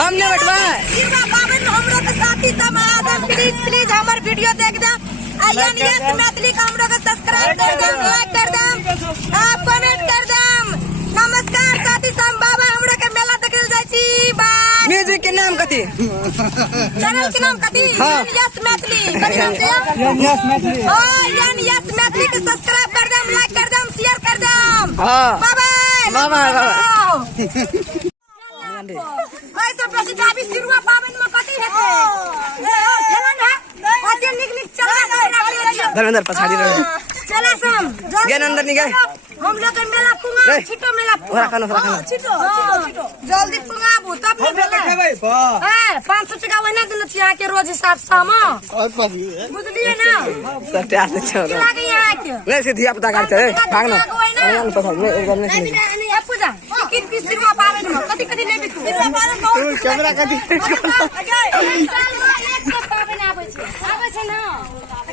हमने बटवा हमरो के साथी सब आदम प्लीज हमार वीडियो देख दे आयन यस मैथिली का हमरो के सब्सक्राइब कर दे, लाइक कर दे, आप कमेंट कर दे। नमस्कार साथी सब बाबा हमरो के मेला देखल जाय छी। बाय। म्यूजिक के नाम कथी? चैनल के नाम कथी? Yes Maithili. Yes Maithili. N S Maithili के सब्सक्राइब कर दे, लाइक कर दे, शेयर कर दे। हां बाय बाय। Bye bye. भाई तो प्रसिद्ध अभी सिरुआ पावन में कथी हेते? ठेलन है अते निक चला धर्मेंद्र पछाड़ी रहे चला सम गेन अंदर नहीं गए हम लोग के मेला पुंगा छिटो मेला ओरा खानो छिटो जल्दी पुंगाबू तब नहीं भेले 500 टका वहना देल छी यहाँ के रोज हिसाब सामा बुझलिए ना सत्या से छोड़ की लागे यहाँ के नहीं से धिया पुता काटते रे भागना अनन पछाड़ में एक बार नहीं नहीं अब पूजा किन की सिरुआ पावन में कथी कथी लेबी तू सिरुआ पावन बहुत कैमरा कथी साल में एक सौ पावन आबै छै ना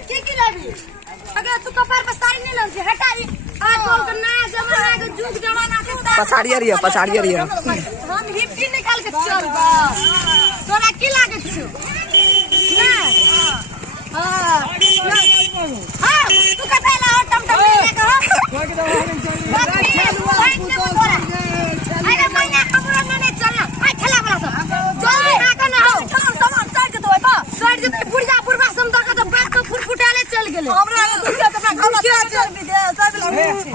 की लेबी अगर तू कपार पर साड़ी नहीं लन से हटाई आजकल के नया जमाना के जुग जमाना के पछाड़ी रही हम हिप्पी निकाल के चलबा तोरा की लागे छ ना हां तू कतै ला टमटम ले के अरे मैंने हमरा ने चल आ ठेला वाला सब जल्दी आके ना हो सामान साइड के तो बा साइड के बुढ़िया बुढ़वा समझ के तो बात तो फुटफुटाले चल गेले हमरा दुखिया तो खाना चल भी दे सब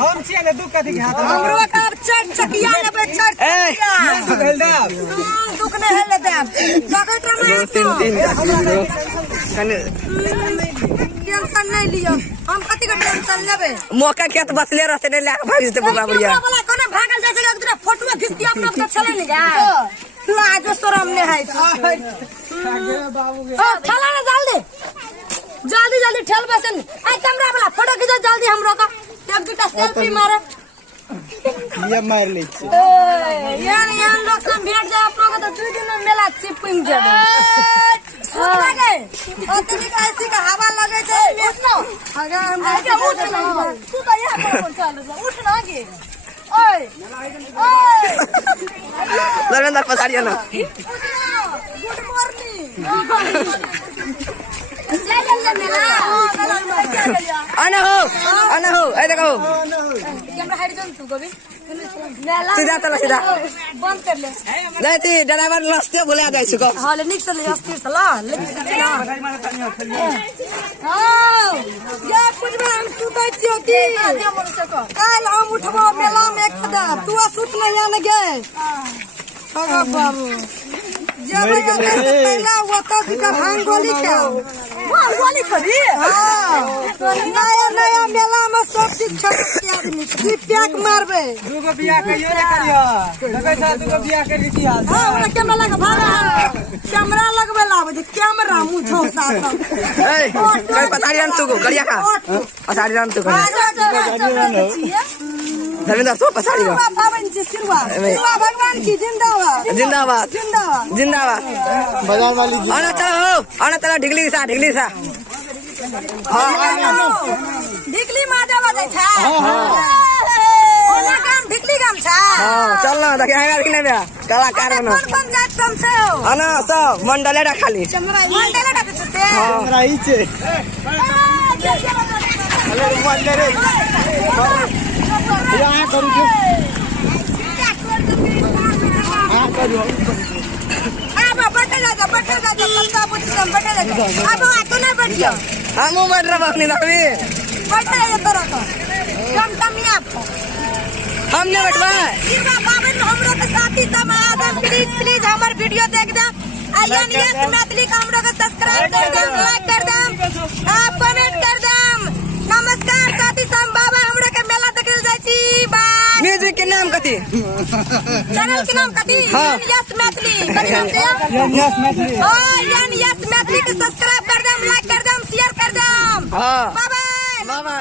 हम छिए ने दुख कथी के हाथ हमरो का चट चकिया लेबे चट चकिया दुख ने हेले दे जगत में टेंशन नहीं लियो हम कथी के टेंशन लेबे मौका के तो बसले रहते नहीं ले भाग जते बुबा बुढ़िया वाला कोने भागल जाय छै एक फोटो खींच के अपना तो चले ले जा लाज शरम ने है ओ चला ना जल्दी जल्दी ठेल बसन आ कैमरा वाला फोटो खींचो जल्दी हमरो का एक दूटा सेल्फी मारे ये मार ले छी यार लोग से भेट जाए अपना का तो 2 दिन में मेला चिपिंग जाबे सुन लगे ओ तनी का ऐसी का हवा लगे छै उठनो अगर हम आगे उठना तू तो यहां पर चल जा उठना आगे ओए धर्मेंद्र पछाड़ी ना गुड मॉर्निंग आना हो ए देखो कैमरा हट जा तू गोविंद सीधा चला सीधा बंद कर ले जाती ड्राइवर रास्ते भुला जाय छी को हां ले निक से ले अस्थिर से ला हां ये कुछ में हम सुतै छियो की काल हम उठबो मेला में एक खदा तू सुत नहीं आने गए अगा बाबू जब पहला वो तो का भांग गोली क्या भांग गोली खड़ी हां नया मेला में सब चीज खरीद के आदमी की पैक मारबे दुगो बियाह कहियो ने करियो लगे था दुगो बियाह कर दी हाल हां हमरा कैमरा लगा भागा कैमरा लगबे लाबे जे कैमरा मुछो साथ ए कई पछाड़ी रन तू को करिया का पछाड़ी रन तू को धर्मेंद्र सो पछाड़ी का पावन जी सिरवा भगवान की जिंदाबाद जिंदाबाद जिंदाबाद जिंदाबाद बाजार वाली जी आना चला ढिगली सा ढिकली माजा बजे छा ओना काम ढिकली काम छा हां चल ना देखे आगा कि नहीं बे कलाकार ना कौन जात कम छे आना सब मंडले रा खाली मंडले रा छते हमरा ही छे अरे मंडले यहाँ करू जो हां करू अब बैठ जा कलता बुझ सब बैठ जा अब आतो नहीं बैठियो हम बैठ रहा अपनी नकली बैठ जा तोरा तो टमटमिया हमने बैठवा सिरवा पावन हमरो के साथी सब आदम प्लीज हमार वीडियो देख दे आयन यस मैथिली का हमरो के सब्सक्राइब कर दे, लाइक कर दे, आप कमेंट कर दे। नमस्कार साथी सब बाबा हमरो के मेला देखल जाय छी। बाय। म्यूजिक के नाम कथी? चैनल के नाम कथी? Yes Maithili. Yes Maithili. N S Maithili के सब्सक्राइब कर दे, लाइक कर दे, शेयर कर दे। हां बाय बाय। Bye bye.